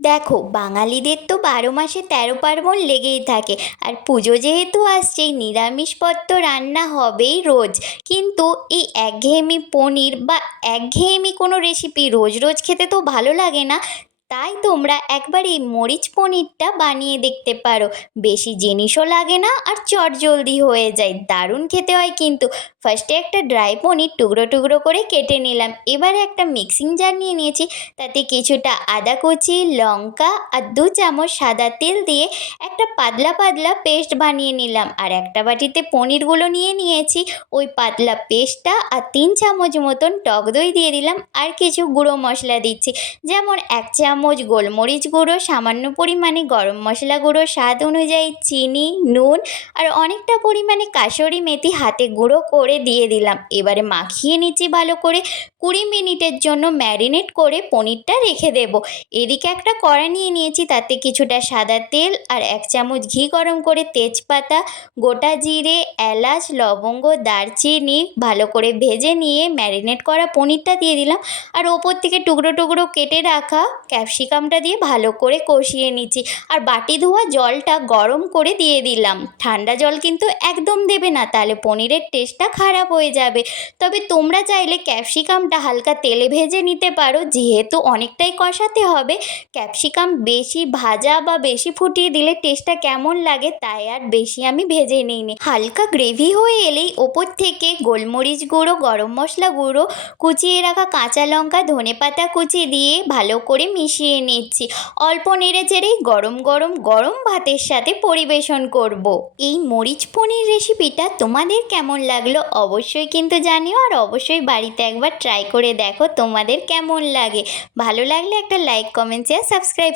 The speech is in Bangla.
দেখো, বাঙালিদের তো বারো মাসে তেরো পার্বণ লেগেই থাকে। আর পুজো যেহেতু আসছে নিরামিষ পদ তো রান্না হবেই রোজ। কিন্তু এই একঘেয়েমি পনির বা একঘেয়েমি কোনো রেসিপি রোজ রোজ খেতে তো ভালো লাগে না। তাই তোমরা একবার এই মরিচ পনিরটা বানিয়ে দেখতে পারো। বেশি জিনিসও লাগে না আর চট জলদি হয়ে যায়। দারুণ খেতে হয় কিন্তু। ফার্স্টে একটা ড্রাই পনির টুকরো টুকরো করে কেটে নিলাম। এবারে একটা মিক্সিং জার নিয়ে নিয়েছি। তাতে কিছুটা আদা কুচি, লঙ্কা আর দু চামচ সাদা তেল দিয়ে একটা পাতলা পাতলা পেস্ট বানিয়ে নিলাম। আর একটা বাটিতে পনিরগুলো নিয়ে নিয়েছি। ওই পাতলা পেস্টটা আর তিন চামচ মতন টক দই দিয়ে দিলাম। আর কিছু গুঁড়ো মশলা দিচ্ছি। যেমন এক চামচ গোলমরিচ গুঁড়ো, সামান্য পরিমাণে গরম মশলা গুঁড়ো, স্বাদ অনুযায়ী চিনি, নুন আর অনেকটা পরিমাণে কাশরি মেথি হাতে গুঁড়ো করে দিয়ে দিলাম। এবারে মাখিয়ে নিচ্ছি ভালো করে। কুড়ি মিনিটের জন্য ম্যারিনেট করে পনিরটা রেখে দেবো। এদিকে একটা কড়া নিয়ে নিয়েছি, তাতে কিছুটা সাদা তেল আর এক চামচ ঘি গরম করে তেজপাতা, গোটা জিরে, এলাচ, লবঙ্গ, দারচিনি ভালো করে ভেজে নিয়ে ম্যারিনেট করা পনিরটা দিয়ে দিলাম। আর ওপর থেকে টুকরো টুকরো কেটে রাখা ক্যাপসিকামটা দিয়ে ভালো করে কষিয়ে নিচ্ছি। আর বাটি ধোয়া জলটা গরম করে দিয়ে দিলাম। ঠান্ডা জল কিন্তু একদম দেবে না, তাহলে পনিরের টেস্টটা খারাপ হয়ে যাবে। তবে তোমরা চাইলে ক্যাপসিকামটা হালকা তেলে ভেজে নিতে পারো। যেহেতু অনেকটাই কষাতে হবে, ক্যাপসিকাম বেশি ভাজা বা বেশি ফুটিয়ে দিলে টেস্টটা কেমন লাগে তাই আর বেশি আমি ভেজে নিইনি। হালকা গ্রেভি হয়ে এলেই ওপর থেকে গোলমরিচ গুঁড়ো, গরম মশলা গুঁড়ো, কুচিয়ে রাখা কাঁচা লঙ্কা, ধনে পাতা কুচি দিয়ে ভালো করে মিশিয়ে নিচ্ছি। অল্প নেড়ে চেড়েই গরম গরম গরম ভাতের সাথে পরিবেশন করব। এই মরিচ পনির রেসিপিটা তোমাদের কেমন লাগল অবশ্যই কিন্তু জানিও আর অবশ্যই বাড়িতে একবার ট্রাই করে দেখো তোমাদের কেমন লাগে। ভালো লাগলে একটা লাইক কমেন্ট শেয়ার সাবস্ক্রাইব